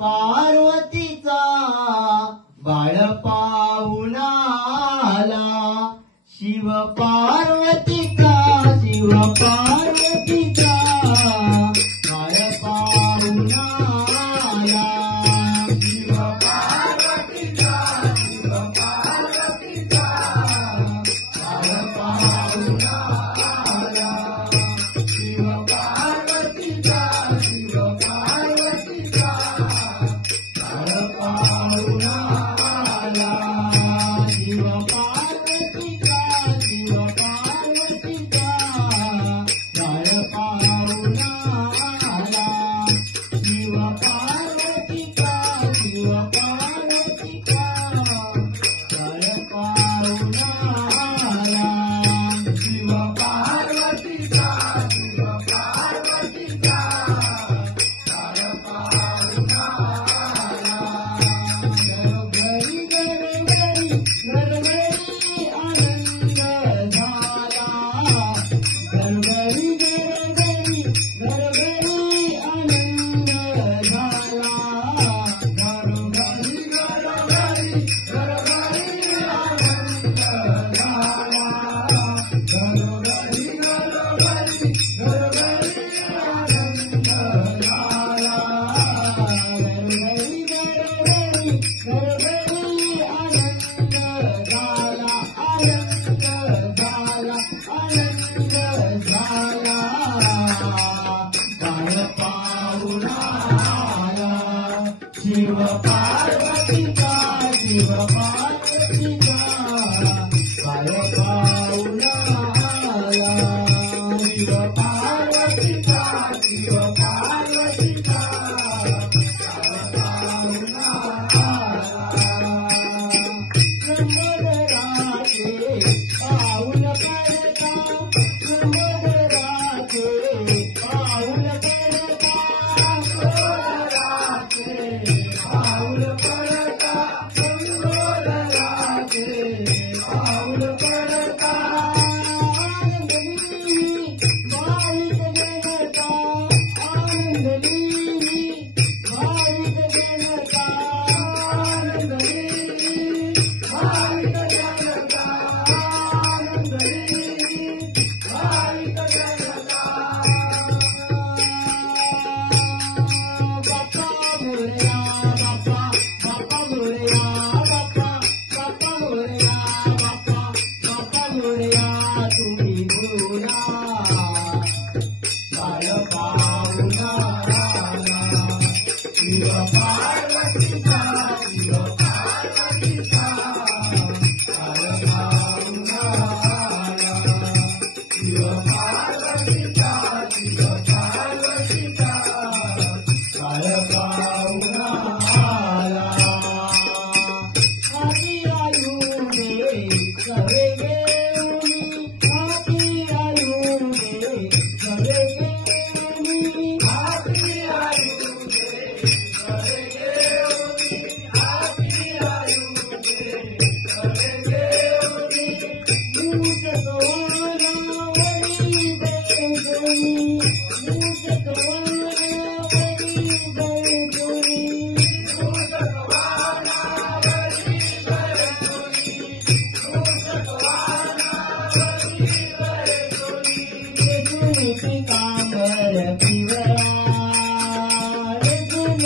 पार्वतीचा बाळ पाहून आला, शिव पार्वतीचा शिव पार्वतीचा बाळ पाहून आला, शिव पार्वतीचा शिव पार्वतीचा बाळ पाहून आला, शिव पार्वतीचा शिव पार्वतीचा बाळ पाहून आला, शिव पार्वतीचा शिव पार्वतीचा बाळ पाहून आला, शिव पार्वतीचा शिव पार्वतीचा बाळ पाहून आला, शिव पार्वतीचा शिव पार्वतीचा बाळ पाहून आला. घरोघरी घरोघरी घरोघरी आनंद झाला, घरोघरी घरोघरी घरोघरी आनंद झाला, घरोघरी घरोघरी घरोघरी आनंद झाला, घरोघरी घरोघरी घरोघरी आनंद झाला, घरोघरी घरोघरी घरोघरी आनंद झाला, आनंद झाला, आनंद झाला. बाळ पाहून आला, शिव पार्वतीचा शिव पार्वतीचा बाळ पाहून आला, शिव पार्वतीचा शिव पार्वतीचा बाळ पाहून आला. शंभराचे पाऊल पडता, शंभराचे पाऊल पडता, शंभराचे पाऊल पडता, शंभराचे पाऊल पडता. आनंदली भाविक जनता, आनंदली भाविक जनता, आनंदली भाविक जनता, आनंदली भाविक जनता. बाप्पा मोरया बाप्पा, बाप्पा मोरया बाप्पा, बाप्पा मोरया बाप्पा, बाप्पा मोरया तुम्ही बोला. बाळ पाहून आला, शिव पार्वतीचा शिव पार्वतीचा बाळ पाहून आला, शिव पार्वतीचा शिव पार्वतीचा बाळ पाहून आला. हाती आयुधे सगळे घेऊनी, हाती आयुधे सगळे घेऊनी, हाती आयुधे सगळे घेऊनी, हाती आयुधे सगळे घेऊनी. मूस तोरणावरी बैठोनी, मूस तोरणावरी बैठोनी, मूस तोरणावरी बैठोनी, मूस तोरणावरी बैठोनी. येथून पितांबर पिवळा, येथून